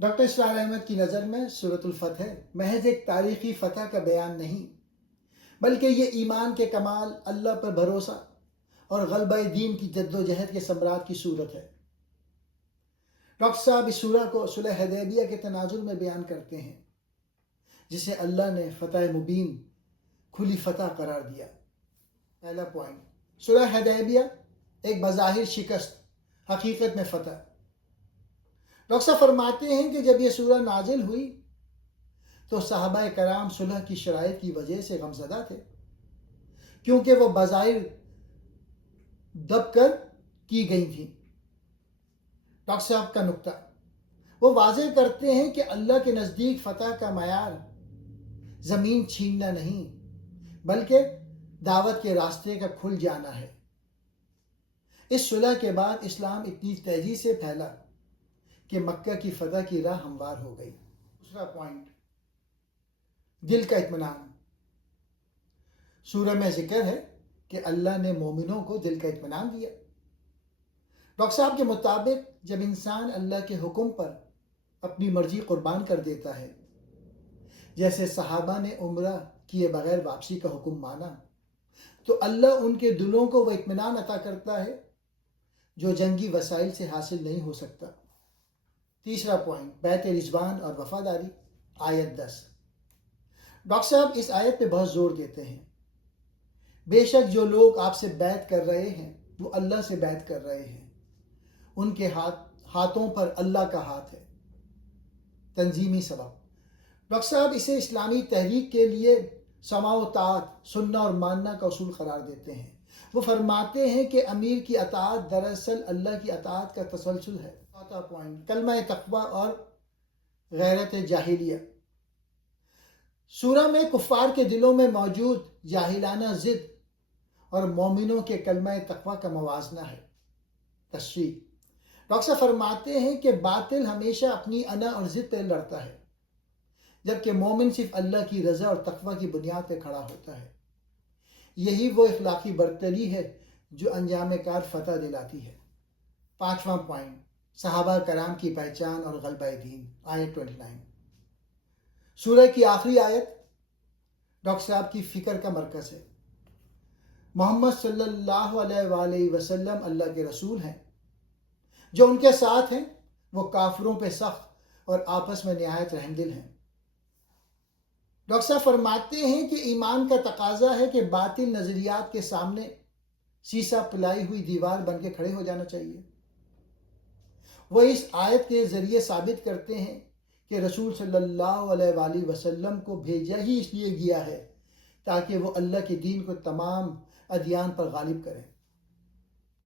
Doctor اسرار احمد کی نظر میں سورۃ الفتح محض ایک تاریخی فتح کا بیان نہیں، بلکہ یہ ایمان کے کمال، اللہ پر بھروسہ اور غلبہ دین کی جد و جہد کے ثمرات کی صورت ہے۔ ڈاکٹر صاحب اس سورہ کو صلح حدیبیہ کے تناظر میں بیان کرتے ہیں، جسے اللہ نے فتح مبین، کھلی فتح قرار دیا۔ پہلا پوائنٹ، صلح حدیبیہ ایک بظاہر شکست، حقیقت میں فتح۔ ڈاکٹر صاحب فرماتے ہیں کہ جب یہ سورہ نازل ہوئی تو صحابہ کرام صلح کی شرائط کی وجہ سے غمزدہ تھے، کیونکہ وہ بظاہر دب کر کی گئی تھیں۔ ڈاکٹر صاحب کا نکتہ، وہ واضح کرتے ہیں کہ اللہ کے نزدیک فتح کا معیار زمین چھیننا نہیں، بلکہ دعوت کے راستے کا کھل جانا ہے۔ اس صلح کے بعد اسلام اتنی تیزی سے پھیلا کہ مکہ کی فتح کی راہ ہموار ہو گئی۔ دوسرا پوائنٹ، دل کا اطمینان۔ سورہ میں ذکر ہے کہ اللہ نے مومنوں کو دل کا اطمینان دیا۔ ڈاکٹر صاحب کے مطابق جب انسان اللہ کے حکم پر اپنی مرضی قربان کر دیتا ہے، جیسے صحابہ نے عمرہ کیے بغیر واپسی کا حکم مانا، تو اللہ ان کے دلوں کو وہ اطمینان عطا کرتا ہے جو جنگی وسائل سے حاصل نہیں ہو سکتا۔ تیسرا پوائنٹ، بیعت رضوان اور وفاداری، آیت 10۔ ڈاکٹر صاحب اس آیت پہ بہت زور دیتے ہیں۔ بے شک جو لوگ آپ سے بیعت کر رہے ہیں وہ اللہ سے بیعت کر رہے ہیں، ان کے ہاتھوں پر اللہ کا ہاتھ ہے۔ تنظیمی سبب، ڈاکٹر صاحب اسے اسلامی تحریک کے لیے سماع و طاعت، سننا اور ماننا کا اصول قرار دیتے ہیں۔ وہ فرماتے ہیں کہ امیر کی اطاعت دراصل اللہ کی اطاعت کا تسلسل ہے۔ چوتھا پوائنٹ، کلمہ تقوی اور غیرت جاہلیہ۔ سورہ میں کفار کے دلوں میں موجود جاہلانہ ضد اور مومنوں کے کلمہ تقوی کا موازنہ ہے۔ تشریح، ڈاکٹر صاحب فرماتے ہیں کہ باطل ہمیشہ اپنی انا اور ضد پہ لڑتا ہے، جبکہ مومن صرف اللہ کی رضا اور تقوی کی بنیاد پہ کھڑا ہوتا ہے۔ یہی وہ اخلاقی برتری ہے جو انجام کار فتح دلاتی ہے۔ پانچواں پوائنٹ، صحابہ کرام کی پہچان اور غلبہ دین، آیت 29۔ سورہ کی آخری آیت ڈاکٹر صاحب کی فکر کا مرکز ہے۔ محمد صلی اللہ علیہ وآلہ وسلم اللہ کے رسول ہیں، جو ان کے ساتھ ہیں وہ کافروں پہ سخت اور آپس میں نہایت رحم دل ہیں۔ ڈاکٹر صاحب فرماتے ہیں کہ ایمان کا تقاضا ہے کہ باطل نظریات کے سامنے سیسا پلائی ہوئی دیوار بن کے کھڑے ہو جانا چاہیے۔ وہ اس آیت کے ذریعے ثابت کرتے ہیں کہ رسول صلی اللہ علیہ وآلہ وسلم کو بھیجا ہی اس لیے گیا ہے تاکہ وہ اللہ کے دین کو تمام ادیان پر غالب کریں۔